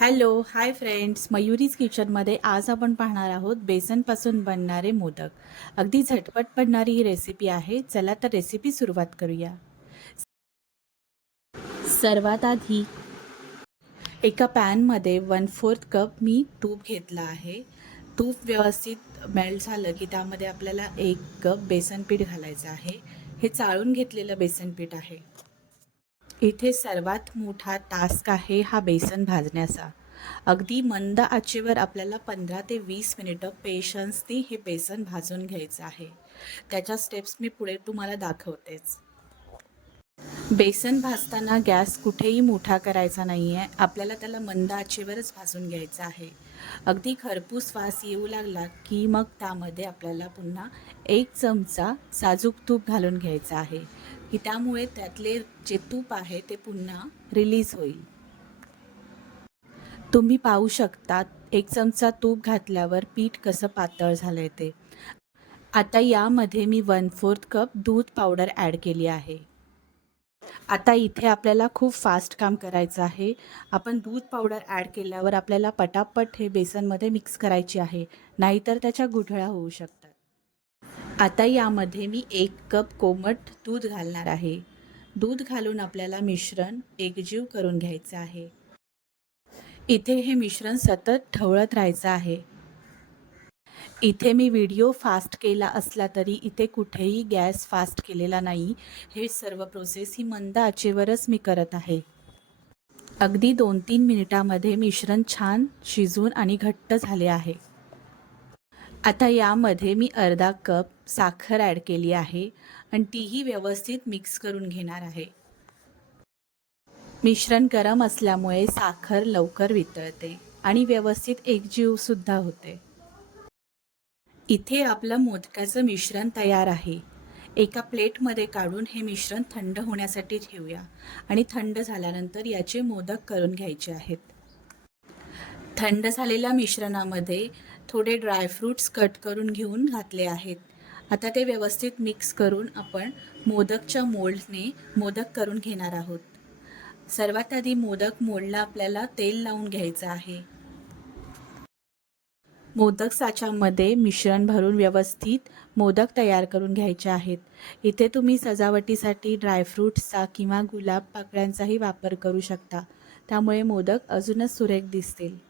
Hello hi friends. मयुरीज किचनमध्ये आज आपण पाहणार आहोत बेसनपासून बनणारे मोदक. अगदी झटपट पडणारी ही रेसिपी आहे. चला तर रेसिपी सुरुवात करूया. सर्वात आधी एका पॅनमध्ये वन फोर्थ कप मी तूप घेतला आहे. तूप व्यवस्थित मेल्ट झालं की त्यामध्ये आपल्याला एक कप बेसन पीठ घालायचं आहे. हे चाळून घेतलेलं बेसन पीठ आहे. इथे सर्वात मोठा टास्क आहे हा बेसन भाजण्याचा. अगदी मंद आचेवर आपल्याला पंधरा ते वीस मिनिटं पेशन्सनी हे बेसन भाजून घ्यायचं आहे. त्याच्या स्टेप्स मी पुढे तुम्हाला दाखवतेच. बेसन भाजताना गॅस कुठेही मोठा करायचा नाही आहे आपल्याला त्याला मंद आचेवरच भाजून घ्यायचं आहे. अगदी खरपूस वास येऊ लागला की मग त्यामध्ये आपल्याला पुन्हा एक चमचा साजूक तूप घालून घ्यायचं आहे. की त्यामुळे त्यातले जे तूप आहे ते पुन्हा रिलीज होईल. तुम्ही पाहू शकता एक चमचा तूप घातल्यावर पीठ कसं पातळ झालं आहे ते. आता यामध्ये मी वन फोर्थ कप दूध पावडर ॲड केली आहे. आता इथे आपल्याला खूप फास्ट काम करायचं आहे. आपण दूध पावडर ॲड केल्यावर आपल्याला पटापट हे बेसनमध्ये मिक्स करायची आहे. नाहीतर त्याच्या गुठळ्या होऊ शकतात. आता यामध्ये मी एक कप कोमट दूध घालणार आहे. दूध घालून आपल्याला मिश्रण एकजीव करून घ्यायचं आहे. इथे हे मिश्रण सतत ढवळत राहायचं आहे. इथे मी व्हिडिओ फास्ट केला असला तरी इथे कुठेही गॅस फास्ट केलेला नाही. हे सर्व प्रोसेस ही मंद आचेवरच मी करत आहे. अगदी दोन तीन मिनिटामध्ये मिश्रण छान शिजून आणि घट्ट झाले आहे. आता यामध्ये मी अर्धा कप साखर ॲड केली आहे आणि तीही व्यवस्थित मिक्स करून घेणार आहे. मिश्रण गरम असल्यामुळे साखर लवकर वितळते आणि व्यवस्थित एकजीवसुद्धा होते. इथे आपलं मोदकाचं मिश्रण तयार आहे. एका प्लेटमध्ये काढून हे मिश्रण थंड होण्यासाठी ठेवूया आणि थंड झाल्यानंतर याचे मोदक करून घ्यायचे आहेत. थंड झालेल्या मिश्रणामध्ये थोडे ड्रायफ्रूट्स कट करून घेऊन घातले आहेत. आता ते व्यवस्थित मिक्स करून आपण मोदकच्या मोल्डने मोदक करून घेणार आहोत. सर्वात आधी मोदक मोल्डला आपल्याला तेल लावून घ्यायचं आहे. मोदक साच्यामध्ये मिश्रण भरून व्यवस्थित मोदक तयार करून घ्यायचे आहेत. इथे तुम्ही सजावटीसाठी ड्रायफ्रूट्सचा किंवा गुलाब पाकळ्यांचाही वापर करू शकता. त्यामुळे मोदक अजूनच सुरेख दिसतील.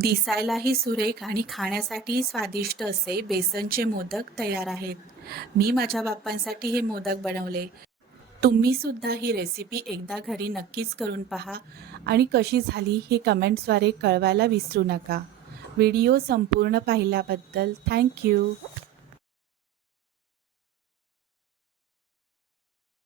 दिसायलाही सुरेख आणि खाण्यासाठी स्वादिष्ट असे बेसनचे मोदक तयार आहेत. मी माझ्या बाप्पांसाठी हे मोदक बनवले. तुम्ही सुद्धा ही रेसिपी एकदा घरी नक्कीच करून पहा आणि कशी झाली हे कमेंट्सद्वारे कळवायला विसरू नका. व्हिडिओ संपूर्ण पाहिल्याबद्दल थँक्यू.